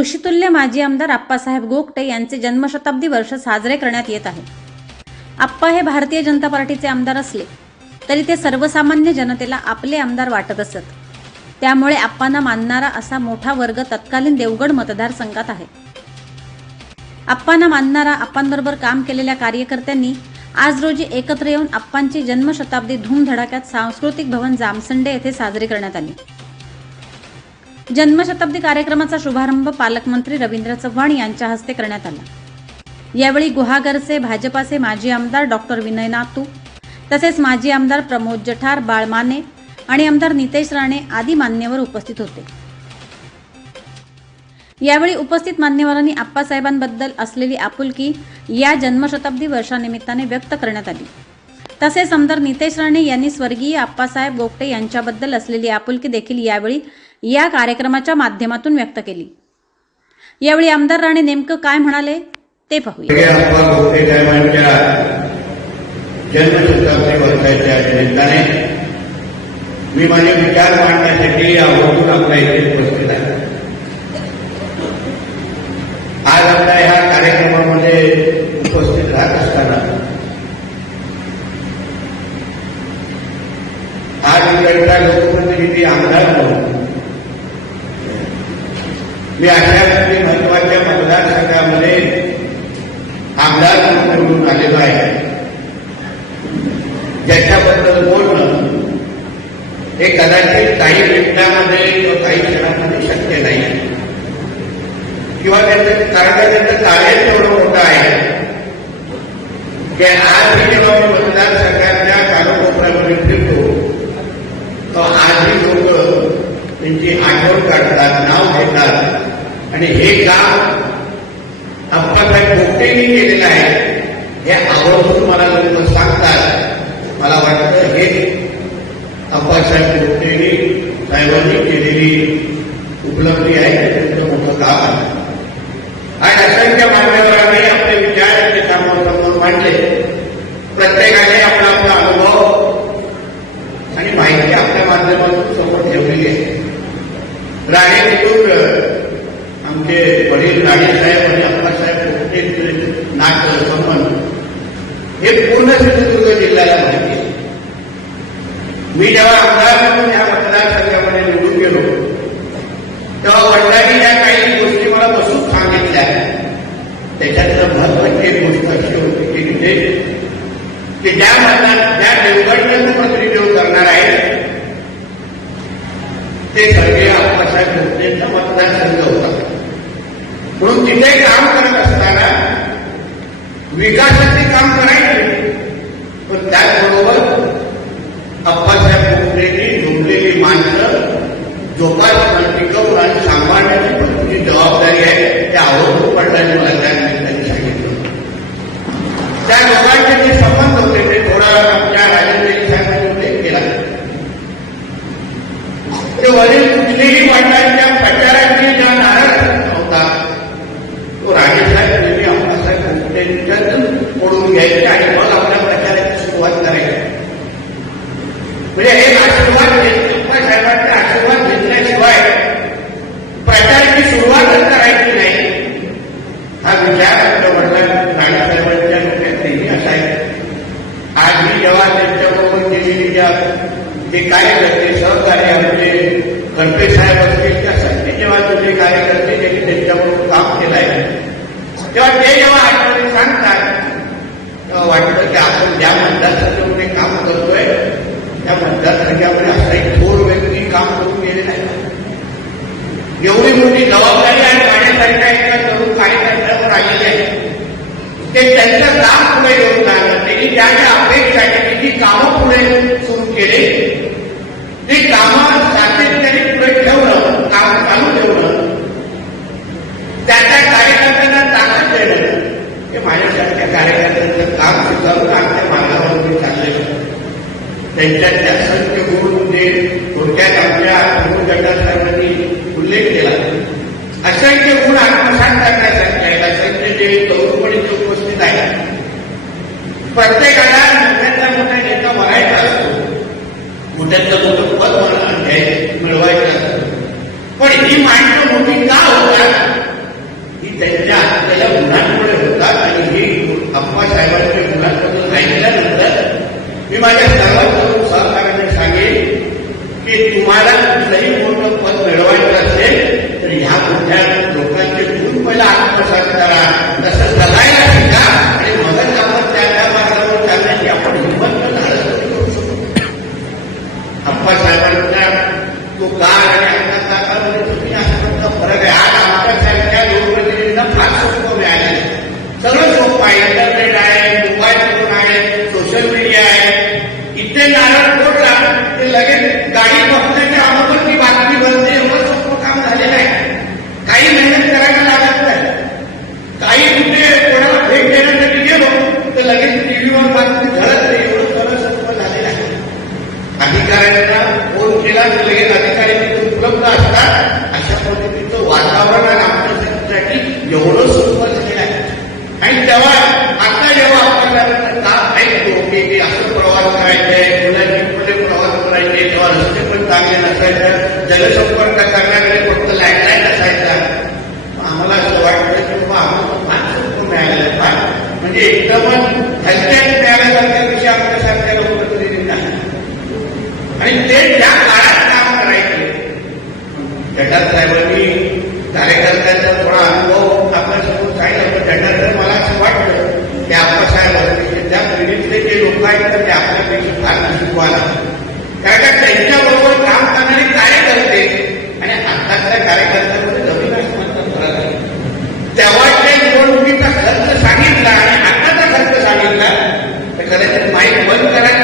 ऋषितुल्य माजी आमदार आप्पासाहेब गोगटे यांचे जन्मशताब्दी वर्ष साजरे करण्यात येत आहे. आप्पा हे भारतीय जनता पार्टीचे आमदार असले तरी ते सर्वसामान्य जनतेला आपले आमदार वाटत असत. त्यामुळे आप्पांना मानणारा असा मोठा वर्ग तत्कालीन देवगड मतदारसंघात आहे. आप्पांना मानणारा आप्पांबरोबर काम केलेल्या कार्यकर्त्यांनी आज रोजी एकत्र येऊन आप्पांची जन्मशताब्दी धूमधडाक्यात सांस्कृतिक भवन जामसंडे येथे साजरी करण्यात आली. जन्मशताब्दी कार्यक्रमाचा शुभारंभ पालकमंत्री रवींद्र चव्हाण यांच्या हस्ते करण्यात आला. यावेळी गुहागरचे भाजपाचे माजी आमदार डॉक्टर विनय नातू तसेच माजी आमदार प्रमोद जठार बाळ माने आणि आमदार नितेश राणे आदी मान्यवर उपस्थित होते. यावेळी उपस्थित मान्यवरांनी आप्पासाहेबांबद्दल असलेली आपुलकी या जन्मशताब्दी वर्षानिमित्ताने व्यक्त करण्यात आली. तसेच आमदार नितेश राणे यांनी स्वर्गीय आप्पासाहेब गोगटे यांच्याबद्दल असलेली आपुलकी देखील यावेळी या कार्यक्रमाच्या माध्यमातून व्यक्त केली. यावेळी आमदार राणे नेमकं काय म्हणाले ते पाहूया. जन्मशताब्दी वर्षाच्या निमित्ताने मी माझे विचार मांडण्यासाठी आवर्जून आपल्या इथे उपस्थित आहे. आज आपल्या ह्या कार्यक्रमामध्ये उपस्थित राहत असताना आज इकडचा लोकप्रतिनिधी आमदार म्हणून मी अशा अगदी महत्त्वाच्या मतदारसंघामध्ये आमदार म्हणून निवडून आलेलो आहे. ज्याच्याबद्दल बोलणं हे कदाचित काही मिनिटामध्ये किंवा काही क्षणामध्ये शक्य नाही. किंवा त्यांचं कारण त्यांचं कार्य एवढं मोठं आहे की आजही जेव्हा मी मतदारसंघाच्या कालोकोपऱ्यामध्ये फिरतो तो आजही लोक त्यांची आठवण काढतात नाव घेतात. आणि हे काम अप्पासाहेब पोपटेंनी केलेलं आहे हे आवर्जून मला लोक सांगतात. मला वाटतं हे अप्पासाहेब पोपटेंनी साहेबांनी केलेली उपलब्धी आहे त्यांचं मोठं काम आहे. आणि असंख्य मान्यवरांनी आपले विचार ते समोर समोर मांडले. प्रत्येकाने आपला आपला अनुभव आणि माहिती आपल्या माध्यमातून समोर ठेवलेली आहे. राणे तिथून आमचे वडील राणेसाहेब आणि अप्पासाहेब गोगटेंचे नातं संबंध हे पूर्ण सिंधुदुर्ग जिल्ह्याला माहिती आहे. मी जेव्हा आमदार म्हणून या मतदारसंघामध्ये निवडून गेलो तेव्हा वडिलांनी या काही गोष्टी मला बसून सांगितल्या त्याच्यातलं महत्वाची एक गोष्ट अशी होती की तिथे की ज्या मतदार ज्या देवगडचं प्रतिनिधित्व करणार आहे ते सगळे आप्पासाहेब गोगटेंचा मतदारसंघ होता. म्हणून तिथे काम करत असताना विकासाचे काम करायचे त्याचबरोबर अप्पासाहेब गोगटेंनी झोपलेली माणसं जोपासणं टिकवणं आणि सांभाळण्याची पण तुझी जबाबदारी आहे ते आवर्जून पडल्याने मला त्या निमित्ताने सांगितलं त्या लोकांचे जे संबंध होते ते थोडा आमच्या राजेंद्र साहेबांनी उल्लेख केला ते वरील कुठलीही वडिलांच्या प्रचाराची ज्या नाराज होता तो राजेसाहेब नेहमी अप्पासाहेब गोगटेंच्याच पडून घ्यायचे आणि मग आपल्या प्रचाराची सुरुवात करायची म्हणजे हे आशीर्वाद घेत साहेबांचे आशीर्वाद घेतल्याशिवाय प्रचाराची सुरुवातच करायची नाही हा विचार आपल्या वडिलांनी राणेसाहेबांच्या डोक्यात नेहमी असायचा आज मी जेव्हा त्यांच्याबरोबर केलेली ज्या जे कार्यकर्ते सहकार्य आमचे खडपे साहेब असतील त्या सगळे जेव्हा तुझे कार्यकर्ते ज्यांनी त्यांच्याबरोबर काम केलं आहे तेव्हा ते जेव्हा आठवणी सांगतात तेव्हा वाटतं की आपण ज्या मतदारसंघामध्ये काम करतोय त्या मतदारसंघामध्ये असा एक थोर व्यक्ती काम करून गेलेला आहे एवढी मोठी जबाबदारी आणि माझ्यासारख्या एका तरुण कार्यकर्त्यावर आलेली आहे. ते त्यांचं काम पुढे घेऊन जाणं त्यांनी ज्या ज्या अपेक्षा केली जी कामं पुढे सुरू केले ती कामं त्याचा थोडा अनुभव आपल्यासमोर काही आपण त्यांना मला असं वाटलं की आपण होते त्या पिढीतले जे लोक आहेत तर ते आपल्यापैकी फार शिकवायला कारण त्यांच्याबरोबर काम करणारे कार्यकर्ते आणि आत्ताच्या कार्यकर्त्यांमध्ये जमीन असं फरक ते तेव्हाच्या निवडणुकीचा खर्च सांगितला आणि आत्ताचा खर्च सांगितला तर कदाचित माईक बंद करायला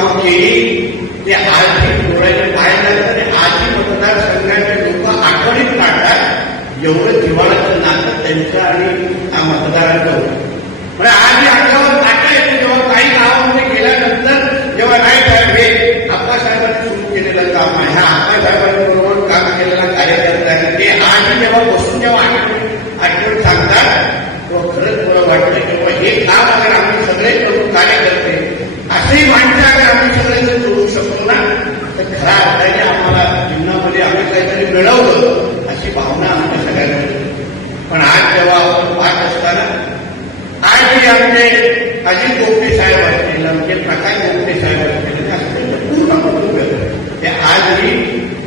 porque ele असतील आमचे प्रकाश गोपटे साहेब असतील असतील पूर्ण कुटुंब ते आजही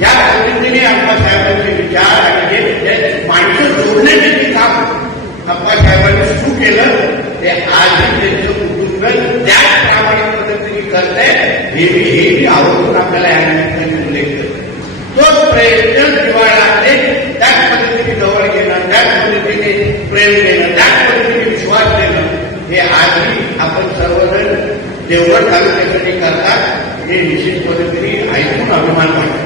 या पद्धतीने अप्पासाहेबांचे विचार आणि जे जे माणसं जोडण्याचे जे काम अप्पासाहेबांनी सुरू केलं ते आजही त्यांचं कुटुंब त्याच प्रामाणिक पद्धतीने करत आहे हे मी हे मी आवर्जून आपल्याला या निमित्ताने उल्लेख करतो तोच प्रयत्न जिव्हाळा आहे त्याच पद्धतीने जवळ घेणं त्याच पद्धतीने प्रेम देणं त्याच पद्धतीने विश्वास देणं हे आजही आपण सर्वजण देवगड तालुक्यासाठी करतात. हे निश्चितपणे तरी ऐकून अभिमान वाटतो.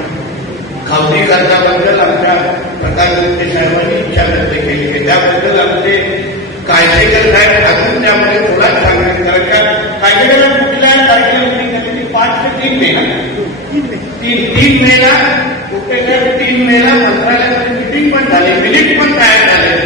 खावती कर्जाबद्दल आमच्या प्रकाश गुप्ते साहेबांनी इच्छा व्यक्त केली. आहे त्याबद्दल आमचे कायदेकर साहेब अजून त्यामध्ये थोडाच सांगण्यात कारण का? कायदेकर कुठल्या तारखेला meeting पाच ते तीन मे तीन तीन मेला गुप्ते साहेब तीन मेला मंत्रालयामध्ये मिटिंग पण झाली. मिनिट पण तयार झाले.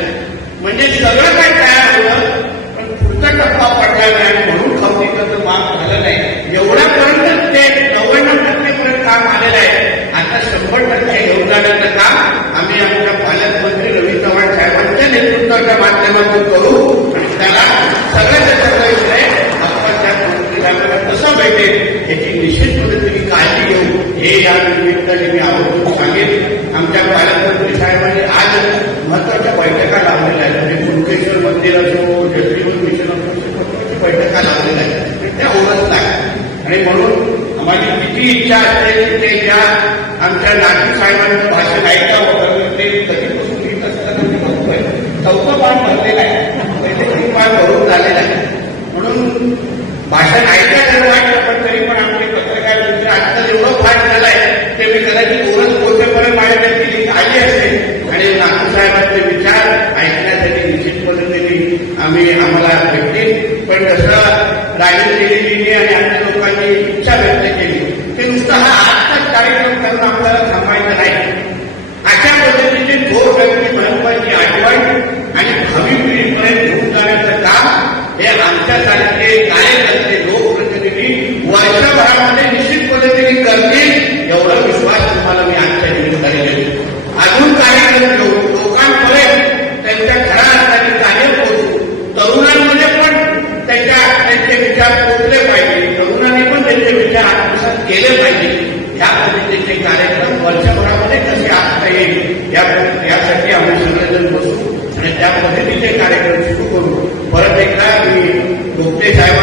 म्हणजे सगळं काय तयार होतं पण पुढचा टप्पा पडला नाही म्हणून खावटी माफ झालं नाही. एवढ्यापर्यंत ते नव्याण्णव टक्केपर्यंत काम आलेलं आहे. आता शंभर टक्के घेऊन जाण्याचं काम आम्ही आमच्या पालकमंत्री रवी चव्हाण साहेबांच्या नेतृत्वाच्या माध्यमातून करू आणि त्याला सगळ्यात त्याचा विषय आपण मंत्री साहेबांना कसं भेटेल याची निश्चित पद्धतीने काळजी घेऊ हे या निमित्ताने मी आवर्जून सांगेन आमच्या पालकमंत्री साहेबांनी आज महत्त्वाच्या बैठका लावलेल्या आहेत म्हणजे कुणकेश्वर मंदिर असो जगजीवन मिशन असो अशा महत्त्वाच्या बैठका लावलेल्या आहेत आणि त्या ओळखत आहे आणि म्हणून माझी किती इच्छा ते ज्या आमच्या नाशिक साहेबांचं भाषण ऐका कारण ते कधीपासून घेत असताना मी बघतोय चौथं पान भरलेलं आहे. पहिले तीन पान भरून झालेलं आहे. म्हणून भाषण ऐकायला वाटलं पण तरी पण आमचे पत्रकार मित्र आजकाल एवढं फास्ट झालंय ते मी कदाचित ओरस पोहोचेपर्यंत माझ्याकडे लिंक आली असेल आणि नागपूर साहेबांचे विचार ऐकण्यासाठी निश्चित पद्धतीने आम्ही आम्हाला भेटतील पण जसं राजीव केलेली आणि अन्य लोकांनी इच्छा व्यक्त केली ते नुसतं हा आजचाच कार्यक्रम करून आपल्याला थांबायचं नाही अशा पद्धतीने थोर व्यक्ती महत्वाची आठवण आणि भावी पिढीपर्यंत घेऊन जाण्याचं काम हे आमच्यासारखे कार्यकर्ते लोकप्रतिनिधी वर्षभरामध्ये निश्चित पद्धतीने करतील एवढा विश्वास तुम्हाला मी आजच्या निमित्ताने देतो अजून कार्यक्रम घेऊ लोकांपर्यंत त्यांच्या घरात कार्य पोहोचू तरुणांमध्ये पण त्यांच्या त्यांचे विचार पोचले पाहिजे. तरुणांनी पण त्यांचे विचार आत्मसात केले पाहिजे. या पद्धतीचे कार्यक्रम वर्षभरामध्ये कसे आणता येईल यासाठी आम्ही सगळेजण बसू आणि त्या पद्धतीचे कार्यक्रम सुरू करू. परत एकदा मी गोपते साहेब